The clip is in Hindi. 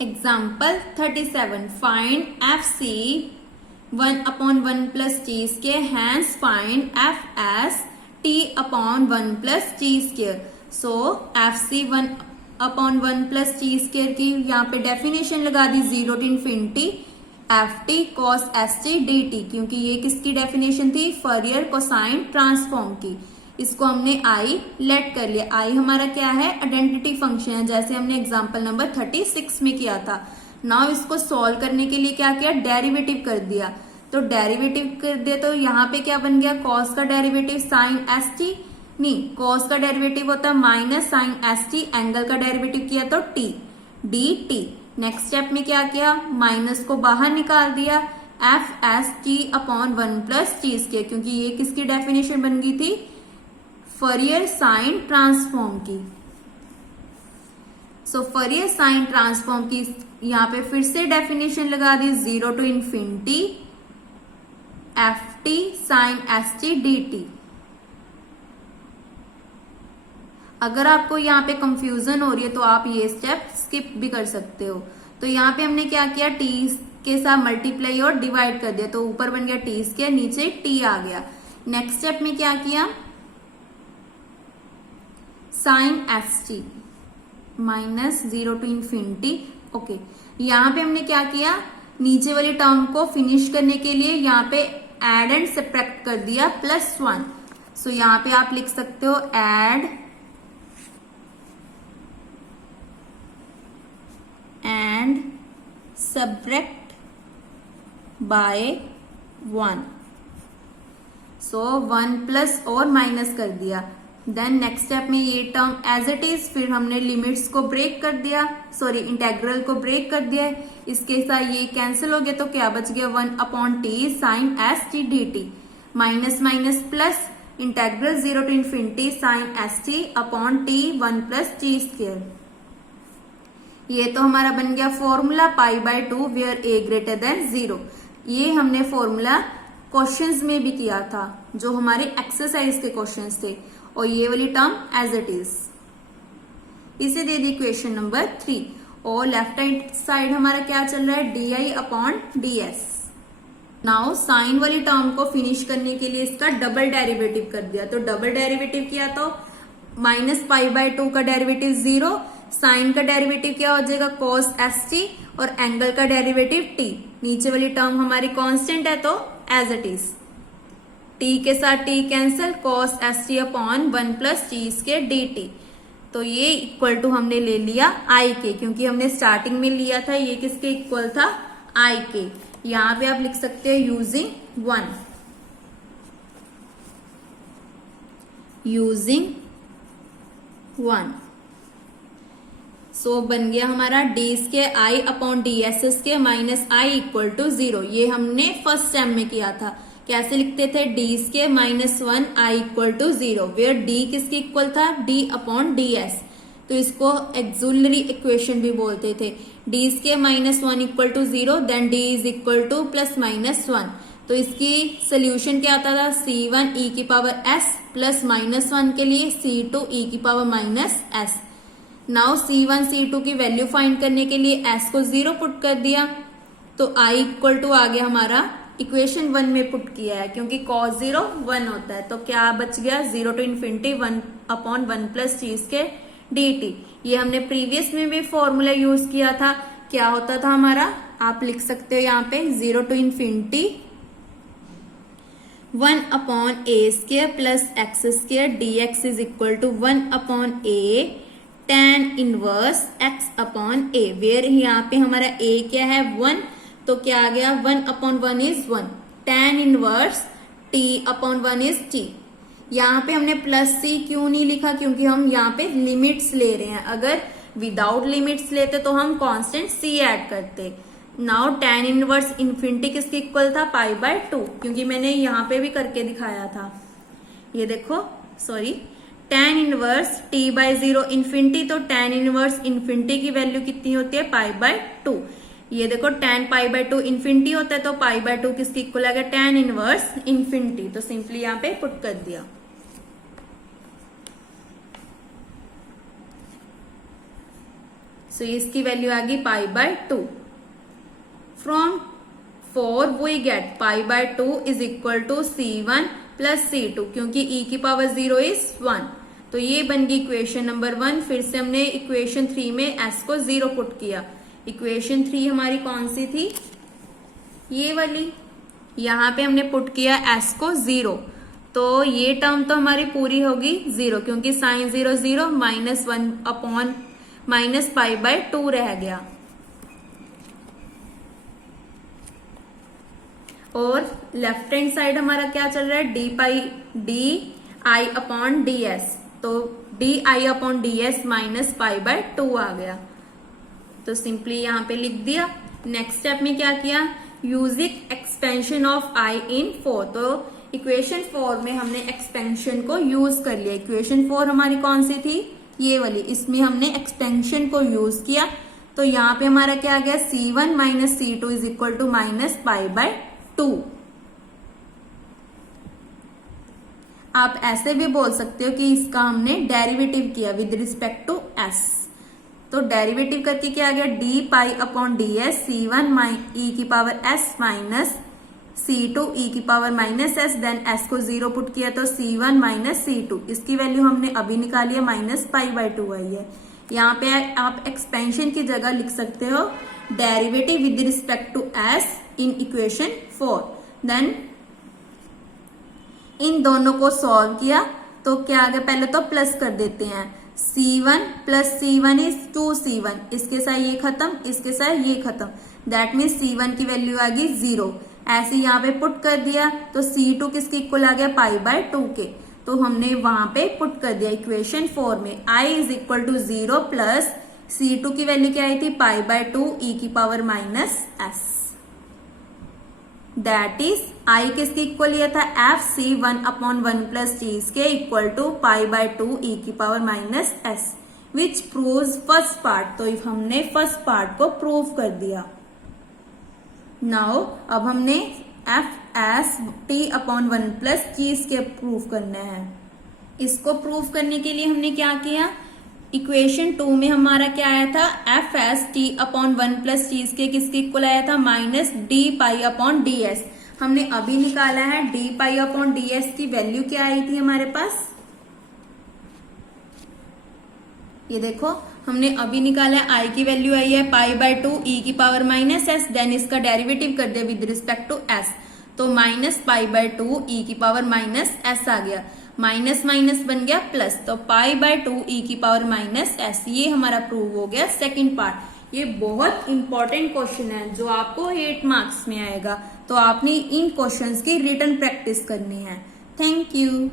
Example 37 find F C 1/1 plus T square hence find F S t/1 plus T square. So F C 1/1 plus T square की यहाँ पे डेफिनेशन लगा दी 0 to infinity F T cos S T D T, क्योंकि ये किसकी डेफिनेशन थी, फॉरियर कोसाइन ट्रांसफॉर्म की। इसको हमने आई लेट कर लिया। आई हमारा क्या है, आइडेंटिटी फंक्शन है, जैसे हमने एग्जांपल नंबर 36 में किया था। नाउ इसको सॉल्व करने के लिए क्या किया, डेरिवेटिव कर दिया। तो डेरिवेटिव कर दिया तो यहाँ पे क्या बन गया, कॉस का डेरिवेटिव साइन एस टी, नहीं कॉस का डेरिवेटिव होता है minus sine s t, angle का डेरिवेटिव किया तो t D t. Next step में क्या किया, माइनस को बाहर निकाल दिया, f S t/1 plus T square, क्योंकि ये किसकी डेफिनेशन बन गई थी, फॉरियर साइन ट्रांसफॉर्म की। सो फॉरियर साइन ट्रांसफॉर्म की यहां पे फिर से डेफिनेशन लगा दी 0 to infinity F t sine s T D t. अगर आपको यहाँ पे कंफ्यूजन हो रही है तो आप ये स्टेप स्किप भी कर सकते हो। तो यहाँ पे हमने क्या किया, टी के साथ मल्टीप्लाई और डिवाइड कर दिया, तो ऊपर बन गया टी स्क्वायर, नीचे टी आ गया। नेक्स्ट स्टेप में क्या किया, sine s t minus 0 to infinity. Okay, यहाँ पे हमने क्या किया, नीचे वाली टर्म को फिनिश करने के लिए यहाँ पे एड एंड सब्ट्रैक्ट कर दिया +1। सो यहाँ पे आप लिख सकते हो add and subtract by 1। So 1 plus और माइनस कर दिया। देन नेक्स्ट स्टेप में ये टर्म एज इट इज, फिर हमने लिमिट्स को ब्रेक कर दिया, सॉरी इंटेग्रल को ब्रेक कर दिया। इसके साथ ये कैंसिल हो गया तो क्या बच गया, 1/t sine s T D t, minus minus plus integral 0 to infinity sine s t upon t 1 plus T square. ये तो हमारा बन गया formula π/2 where a greater than 0। ये हमने फॉर्मूला क्वेश्चंस में भी किया था, जो हमारे एक्सरसाइज के क्वेश्चंस थे, और ये वाली टर्म एज इट इज। इसे दे दी इक्वेशन नंबर 3। और लेफ्ट हैंड साइड हमारा क्या चल रहा है, di/ds। नाउ साइन वाली टर्म को फिनिश करने के लिए इसका डबल डेरिवेटिव कर दिया। तो डबल डेरिवेटिव किया तो -π/2 का डेरिवेटिव 0, साइन का डेरिवेटिव क्या हो जाएगा, cos st, और एंगल का डेरिवेटिव t। नीचे वाली टर्म हमारी कांस्टेंट है तो एज इट इज, t के साथ t cancel, cos st upon 1 plus T square dt। तो ये इक्वल टू हमने ले लिया i के, क्योंकि हमने स्टार्टिंग में लिया था ये किसके इक्वल था, i के। यहां पे आप लिख सकते हैं यूजिंग 1। सो बन गया हमारा d square I upon d s square minus I equal to 0। ये हमने फर्स्ट टाइम में किया था। कैसे लिखते थे, d square -1 I equal to 0, where d किसके इक्वल था, डी अपॉन डी एस। तो इसको एक्सुलरी इक्वेशन भी बोलते थे। D square -1 equal to 0, then d is equal to +-1। तो इसकी सोल्यूशन क्या आता था, c1 e की पावर s प्लस -1 के लिए c2 e की power -s। Now c1 c2 की वैल्यू फाइंड करने के लिए s को 0 पुट कर दिया, तो i इक्वल टू आ गया हमारा, इक्वेशन 1 में पुट किया है, क्योंकि cos 0 1 होता है। तो क्या बच गया, 0 to infinity 1/1 plus T square dt। ये हमने प्रीवियस में भी फॉर्मूला यूज किया था। क्या होता था हमारा, आप लिख सकते हो यहाँ पे 0 to infinity 1/a² plus x² dx is equal to 1/a tan inverse x/a, where यहाँ पे हमारा a क्या है 1, तो क्या आ गया 1/1 is 1, tan inverse t/1 is t। यहाँ पे हमने +c क्यों नहीं लिखा, क्योंकि हम यहाँ पे लिमिट्स ले रहे हैं। अगर विदाउट लिमिट्स लेते तो हम कांस्टेंट c ऐड करते। नाउ tan इनवर्स इंफिनिटी किसके इक्वल था, π/2, क्योंकि मैंने यहाँ पे भी करके दिखाया था। ये देखो, sorry, tan inverse t/0 infinity, तो tan इनवर्स इंफिनिटी की वैल्यू कितनी होती है, π/2। ये देखो tan π/2 इंफिनिटी होता है, तो π/2 किसकी इक्वल आ गया, tan इनवर्स इंफिनिटी। तो सिंपली यहाँ पे पुट कर दिया। सो इसकी वैल्यू आ गई pi by 2। From 4 we get pi by 2 is equal to C1 plus C2, क्योंकि e की पावर 0 इज 1। तो ये बन गई इक्वेशन नंबर 1। फिर से हमने इक्वेशन 3 में s को 0 पुट किया। इक्वेशन 3 हमारी कौन सी थी, ये वाली। यहाँ पे हमने पुट किया s को 0, तो ये टर्म तो हमारी पूरी होगी 0, क्योंकि sine 0 0 minus 1 upon minus pi by 2 रह गया। और लेफ्ट हैंड साइड हमारा क्या चल रहा है, d i upon d s. तो d i upon d s minus pi by 2 आ गया, तो सिंपली यहाँ पे लिख दिया। नेक्स्ट स्टेप में क्या किया, यूजिंग एक्सपेंशन ऑफ आई इन 4। तो इक्वेशन 4 में हमने एक्सपेंशन को यूज कर लिया। इक्वेशन 4 हमारी कौन सी थी, ये वाली। इसमें हमने एक्सपेंशन को यूज किया, तो यहाँ पे हमारा क्या आ गया, C1 minus C2 is equal to minus pi by 2। आप ऐसे भी बोल सकते हो कि इसका हमने डेरिवेटिव किया विद रिस्पेक्ट टू s। तो डेरिवेटिव करके क्या आ गया, d pi upon d s C1 e की power s minus C2 e की power minus s। Then s को 0 पुट किया तो C1 माइनस C2। इसकी वैल्यू हमने अभी निकाली है, माइनस पाई बाय 2 आई है। यहाँ पे आप एक्सपेंशन की जगह लिख सकते हो derivative with respect to s in equation 4। Then इन दोनों को सॉल्व किया तो क्या आ गया, पहले तो प्लस कर देते हैं। C1 plus C1 is 2C1, इसके साथ ये खत्म, इसके साथ ये खत्म। दैट मीन्स C1 की वैल्यू आ गई 0। ऐसे यहाँ पे पुट कर दिया तो C2 किसके इक्वल आ गया, पाई बाय 2 के। तो हमने वहां पे पुट कर दिया इक्वेशन 4 में। I is equal to 0 plus C2 की वैल्यू क्या आई थी, पाई बाय 2 ई की power minus s। That is I किसके इक्वल लिया था, FC1 अपॉन 1 प्लस चीज के इक्वल टू पाई बाय 2 ई की पावर माइनस s, विच प्रूव्स फर्स्ट पार्ट। तो हमने फर्स्ट पार्ट को प्रूव कर दिया। नाउ अब हमने F S t upon 1 plus चीज के प्रूव करना है। इसको प्रूव करने के लिए हमने क्या किया, इक्वेशन 2 में हमारा क्या आया था, F S t upon 1 plus चीज के किसके इक्वल आया था, minus D pi upon d S. हमने अभी निकाला है D pi upon d S की वैल्यू क्या आई थी हमारे पास, ये देखो हमने अभी निकाला है। आई की वैल्यू आई है पाई बाय 2 ई की पावर माइनस एस। देन इसका डेरिवेटिव कर दिया विद रिस्पेक्ट टू एस, तो माइनस पाई बाय 2 ई की पावर माइनस एस आ गया। माइनस माइनस बन गया प्लस, तो पाई बाय 2 ई की पावर माइनस एस। ये हमारा प्रूव हो गया सेकंड पार्ट। ये बहुत इंपॉर्टेंट क्वेश्चन है जो आपको 8 मार्क्स में आएगा, तो आपने इन क्वेश्चंस की रिटन प्रैक्टिस करनी है। Thank you.